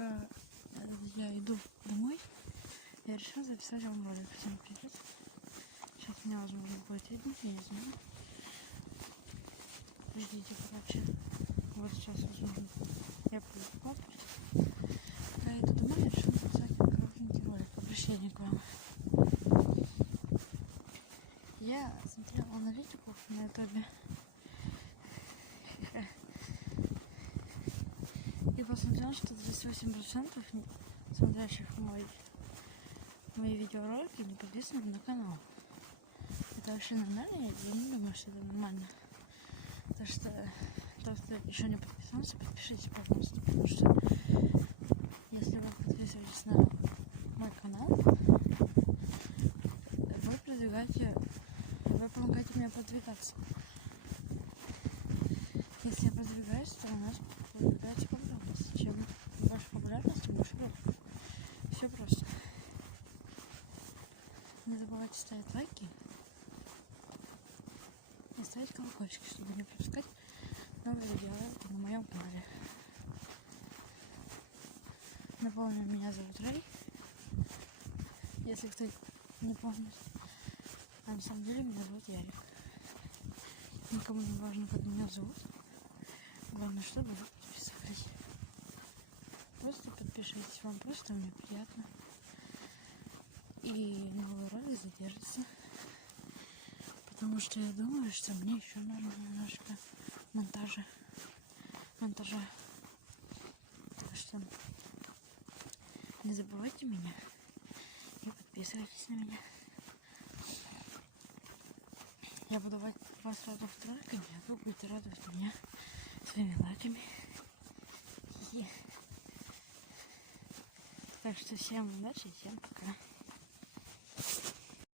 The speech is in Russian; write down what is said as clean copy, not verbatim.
пока я иду домой, я решила записать вам ролик. Всем привет. Сейчас меня, возможно, будет видно, я не знаю. Ждите, короче. Вот сейчас, возможно, я буду папать. А я иду домой, я решила записать коротенький ролик. Обращение к вам. Я смотрела аналитику на ютубе. И посмотрела, что 38% смотрящих мои видеоролики не подписаны на канал. Это вообще нормально? Я не думаю, что это нормально. Потому что тот, кто еще не подписался, подпишитесь, пожалуйста. Потому что если вы подписываетесь на мой канал, вы помогаете мне продвигаться. Если я продвигаюсь, то у нас продвигается популярность. Чем больше популярности, больше роликов. Все просто. Не забывайте ставить лайки и ставить колокольчики, чтобы не пропускать новые видеоролики на моем канале. Напомню, меня зовут Рэй. Если кто не помнит. А на самом деле меня зовут Ярик. Никому не важно, как меня зовут. Главное, чтобы вы подписались. Просто подпишитесь, вам просто мне приятно. И новый ролик задержится. Потому что я думаю, что мне еще нужно немножко монтажа. Так что не забывайте меня и подписывайтесь на меня. Я буду вас радовать роликами, а вы будете радовать меня своими лайками. Так что всем удачи и всем пока.